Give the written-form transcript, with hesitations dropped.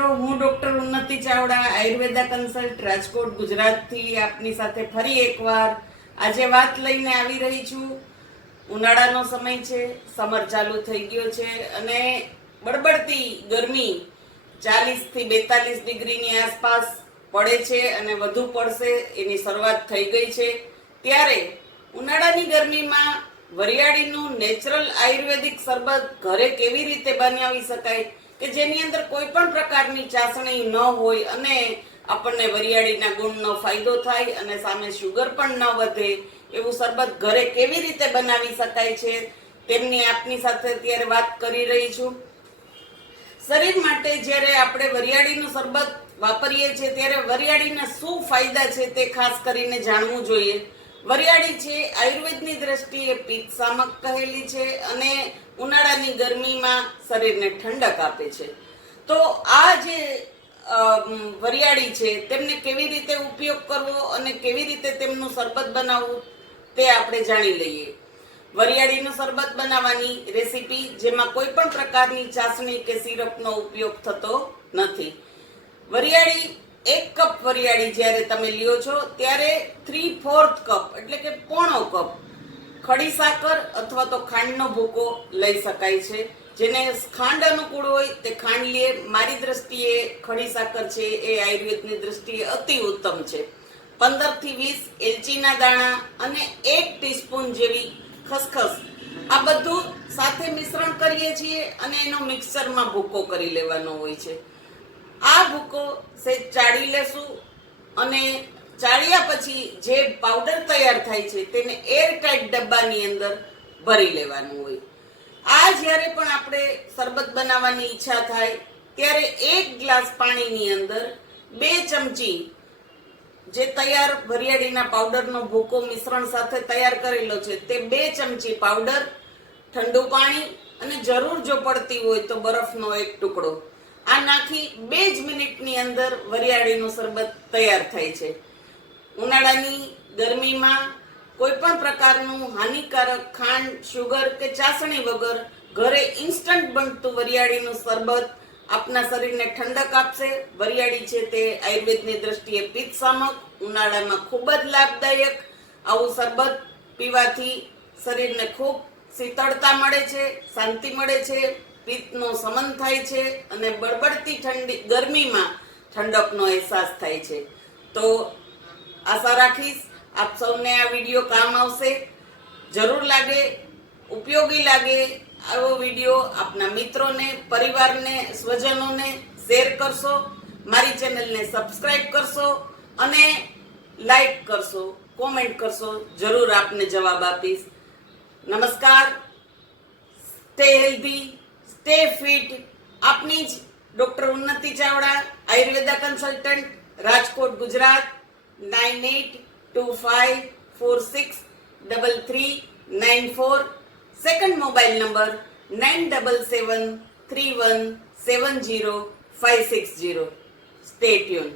મિત્રો, હું ડોક્ટર ઉન્નતિ ચાવડા, આયુર્વેદા કન્સલ્ટ, રાજકોટ, ગુજરાતથી આપની સાથે ફરી એકવાર આજે વાત લઈને આવી રહી છું. ઉનાળાનો સમય છે, સમર ચાલુ થઈ ગયો છે અને બળબડતી ગરમી 40 થી 42 ડિગ્રીની આસપાસ પડે છે અને વધુ પડશે એની શરૂઆત થઈ ગઈ છે. ત્યારે ઉનાળાની ગરમીમાં વરિયાળીનું નેચરલ આયુર્વેદિક શરબત ઘરે કેવી રીતે બનાવી શકાય કે જેની અંદર કોઈ પણ પ્રકારની ચાસણી ન હોય અને આપણને વરિયાળીના ગુણનો ફાયદો થાય અને સામે શુગર પણ ન વધે એવું શરબત ઘરે કેવી રીતે બનાવી શકાય છે તેમની આપની સાથે અત્યારે વાત કરી રહી છું. શરીર માટે જ્યારે આપણે વરિયાળીનું શરબત વાપરીએ છીએ ત્યારે વરિયાળીના શું ફાયદા છે તે ખાસ કરીને જાણવું જોઈએ. વરિયાળી છે આયુર્વેદની દ્રષ્ટિએ પિત્તશામક કહેલી છે અને ઉનાળાની ગરમીમાં શરીરને ઠંડક આપે છે. તો આ જે વરિયાળી છે તેમને કેવી રીતે ઉપયોગ કરવો અને કેવી રીતે તેમનું શરબત બનાવવું તે આપણે જાણી લઈએ. વરિયાળીનું શરબત બનાવવાની રેસીપી, જેમાં કોઈ પણ પ્રકારની ચાસણી કે સિરપનો ઉપયોગ થતો નથી. વરિયાળી 1 કપ વરિયાળી જ્યારે તમે લ્યો છો ત્યારે 3/4 કપ એટલે કે પોણો કપ ખડી સાકર અથવા તો ખાંડનો ભૂકો લઈ શકાય છે. જેને ખાંડ અનુકૂળ હોય તે ખાંડ લે. મારી દ્રષ્ટિએ ખડી સાકર છે એ આયુર્વેદની દ્રષ્ટિએ અતિ ઉત્તમ છે. 15 થી 20 એલચીના દાણા અને 1 ટીસ્પૂન જેવી ખસખસ, આ બધું સાથે મિશ્રણ કરીએ છીએ અને એનો મિક્સરમાં ભૂકો કરી લેવાનો હોય છે. આ ભૂકો સહેજ ચાળી લેશું અને ચાળ્યા પછી જે પાવડર તૈયાર થાય છે તેને એરટાઇટ ડબ્બાની અંદર ભરી લેવાનું હોય. આ જ્યારે પણ આપણે શરબત બનાવવાની ઈચ્છા થાય ત્યારે 1 ગ્લાસ પાણીની અંદર 2 ચમચી જે તૈયાર વરિયાળીના પાવડરનો ભૂકો મિશ્રણ સાથે તૈયાર કરેલો છે તે 2 ચમચી પાવડર, ઠંડુ પાણી અને જરૂર જો પડતી હોય તો બરફનો 1 ટુકડો આ નાખી 2 જ મિનિટની અંદર વરિયાળીનું શરબત તૈયાર થાય છે. ઉનાળાની ગરમીમાં કોઈ પણ પ્રકારનું હાનિકારક ખાંડ, શુગર કે ચાસણી વગર ઘરે ઇન્સ્ટન્ટ બનતું વરિયાળીનું શરબત આપના શરીરને ઠંડક આપશે. વરિયાળી છે તે આયુર્વેદની દ્રષ્ટિએ પિત્તશામક, ઉનાળામાં ખૂબ જ લાભદાયક. આવું શરબત પીવાથી શરીરને ખૂબ શીતળતા મળે છે, શાંતિ મળે છે, પિત્તનો શમન થાય છે અને બળબડતી ઠંડી ગરમીમાં ઠંડકનો અહેસાસ થાય છે. તો આશા રાખીશ આપ સૌને આ વિડીયો કામ આવશે. જરૂર લાગે, ઉપયોગી લાગે આવો વિડીયો આપના મિત્રોને, પરિવારને, સ્વજનોને શેર કરશો. મારી ચેનલને સબસ્ક્રાઇબ કરશો અને લાઈક કરશો, કોમેન્ટ કરશો. જરૂર આપને જવાબ આપીશ. નમસ્કાર. Stay healthy, stay fit. આપની જ ડોક્ટર ઉન્નતિ Chavda, Ayurveda consultant, Rajkot, Gujarat. 9825463394. Second mobile number 9773170560. Stay tune.